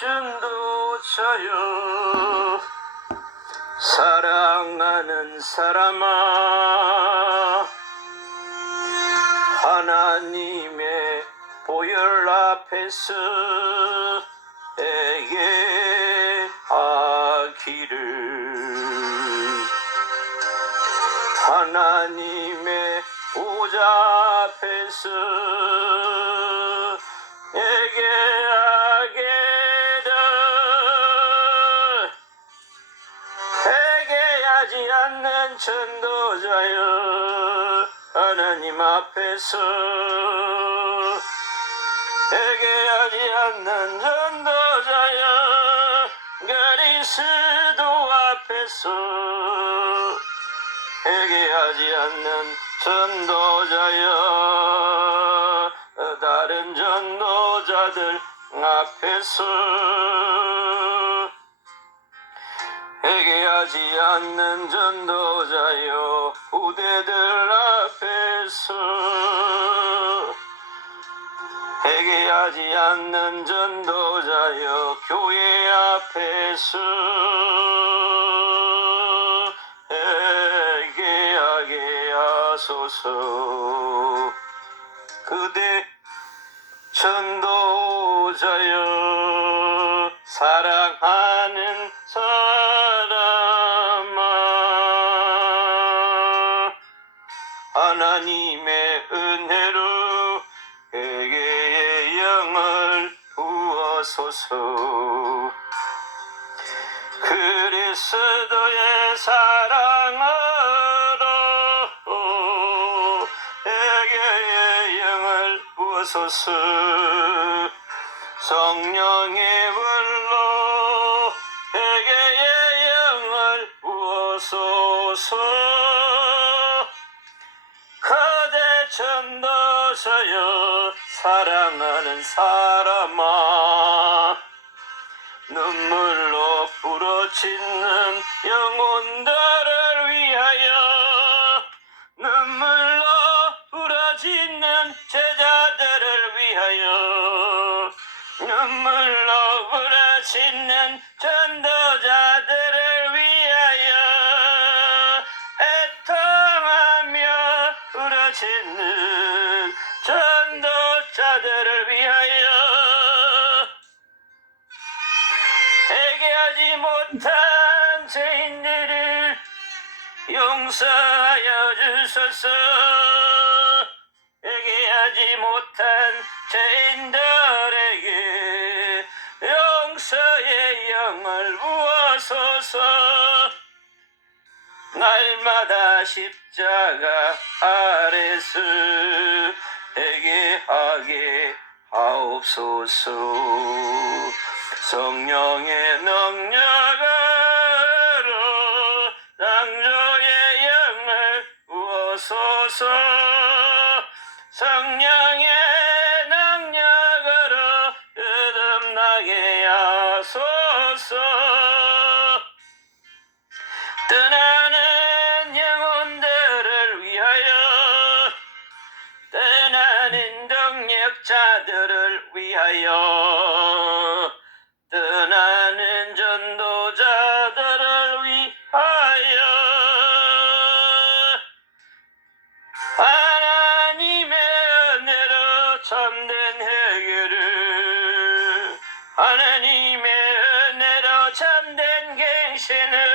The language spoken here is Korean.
전도자여 사랑하는 사람아 하나님의 보혈 앞에서 에게 하기를. 하나님의 보좌 앞에서 에게 않는 전도자여 하나님 앞에서. 회개하지 않는 전도자여 그리스도 앞에서. 회개하지 않는 전도자여 다른 전도자들 앞에서 회개하지 않는 전도자여 후대들 앞에서. 회개하지 않는 전도자여 교회 앞에서. 회개하게 하소서. 그대 전도자여 사랑하는 사람아 하나님의 은혜로 회개의 영을 부어소서. 그리스도의 사랑으 부어소서 성령의 불로 회개의 영을 부어소서. 그대 전도서여 사랑하는 사람아 눈물로 부러지는 영혼들을 위하여 눈물로 부러지는 제자 눈물로 부러지는 전도자들을 위하여 애통하며 부러지는 전도자들을 위하여 회개하지 못한 죄인들을 용서하여 주소서 부어소서 날마다 십자가 아래서 회개하게 하옵소서. 성령의 능력으로 창조의 영을 부어소서. 성령의 능력으로 거듭나게 하소서 떠나는 영혼들을 위하여 떠나는 동역자들을 위하여 떠나는 전도자들을 위하여. 하나님의 은혜로 참된 해결을 하나님의 은혜로 참된 갱신을